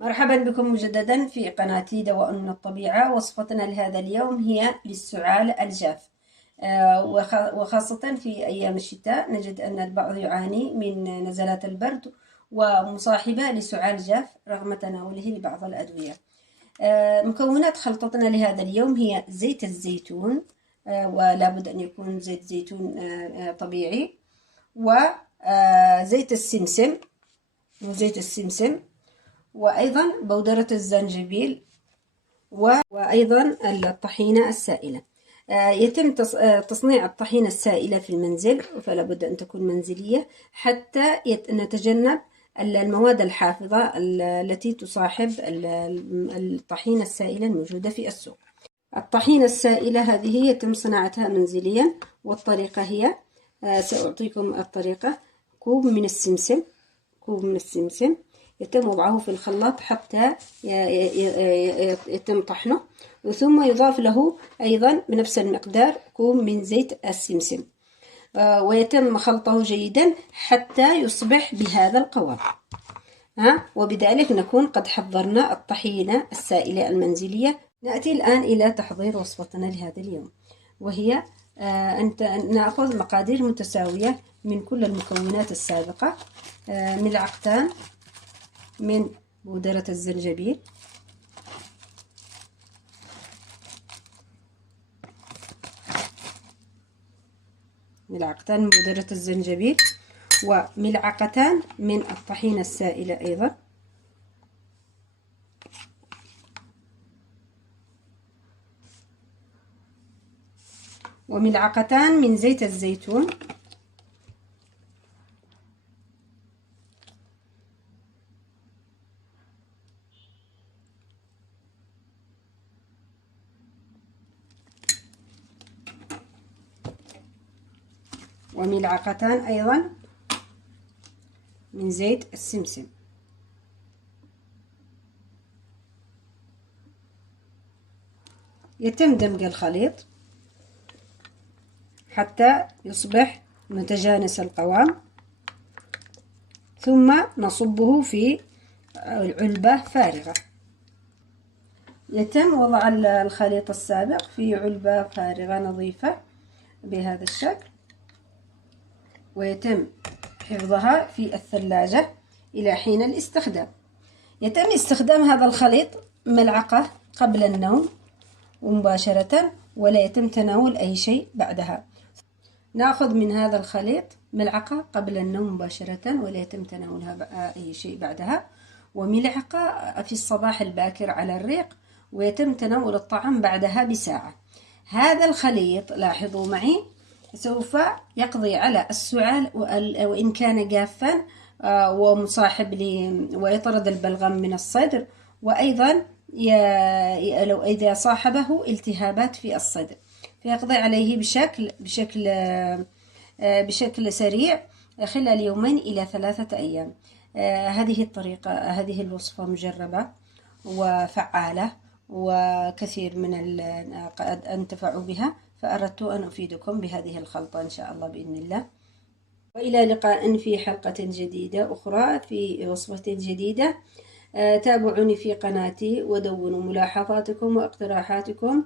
مرحبا بكم مجددا في قناتي دواء من الطبيعة. وصفتنا لهذا اليوم هي للسعال الجاف، وخاصة في أيام الشتاء نجد أن البعض يعاني من نزلات البرد ومصاحبة لسعال جاف رغم تناوله لبعض الأدوية. مكونات خلطتنا لهذا اليوم هي زيت الزيتون، ولا بد أن يكون زيت زيتون طبيعي، وزيت السمسم، وأيضا بودرة الزنجبيل، وأيضا الطحينة السائلة. يتم تصنيع الطحينة السائلة في المنزل، فلا بد أن تكون منزلية حتى نتجنب المواد الحافظة التي تصاحب الطحينة السائلة الموجودة في السوق. الطحينة السائلة هذه يتم صناعتها منزليا، والطريقة هي سأعطيكم الطريقة. كوب من السمسم يتم وضعه في الخلاط حتى يتم طحنه، ثم يضاف له أيضا بنفس المقدار كوب من زيت السمسم، ويتم خلطه جيدا حتى يصبح بهذا القوام. وبذلك نكون قد حضرنا الطحينة السائلة المنزلية. نأتي الآن إلى تحضير وصفتنا لهذا اليوم، وهي أن نأخذ مقادير متساوية من كل المكونات السابقة. ملعقتان من بودرة الزنجبيل، وملعقتان من الطحينة السائلة أيضا، وملعقتان من زيت الزيتون، وملعقتان أيضا من زيت السمسم. يتم دمج الخليط حتى يصبح متجانس القوام، ثم نصبه في علبة فارغة. يتم وضع الخليط السابق في علبة فارغة نظيفة بهذا الشكل، ويتم حفظها في الثلاجة إلى حين الاستخدام. يتم استخدام هذا الخليط ملعقة قبل النوم مباشرة، ولا يتم تناول أي شيء بعدها. نأخذ من هذا الخليط ملعقة قبل النوم مباشرة، ولا يتم تناولها أي شيء بعدها، وملعقة في الصباح الباكر على الريق، ويتم تناول الطعام بعدها بساعة. هذا الخليط لاحظوا معي سوف يقضي على السعال وإن كان جافا، ومصاحب ويطرد البلغم من الصدر، وأيضا لو إذا صاحبه التهابات في الصدر فيقضي عليه بشكل سريع خلال 2 إلى 3 أيام. هذه الطريقة، هذه الوصفة مجربة وفعالة، وكثير من قد انتفعوا بها، فأردت أن أفيدكم بهذه الخلطة إن شاء الله بإذن الله. وإلى لقاء في حلقة جديدة أخرى في وصفة جديدة. تابعوني في قناتي ودونوا ملاحظاتكم واقتراحاتكم.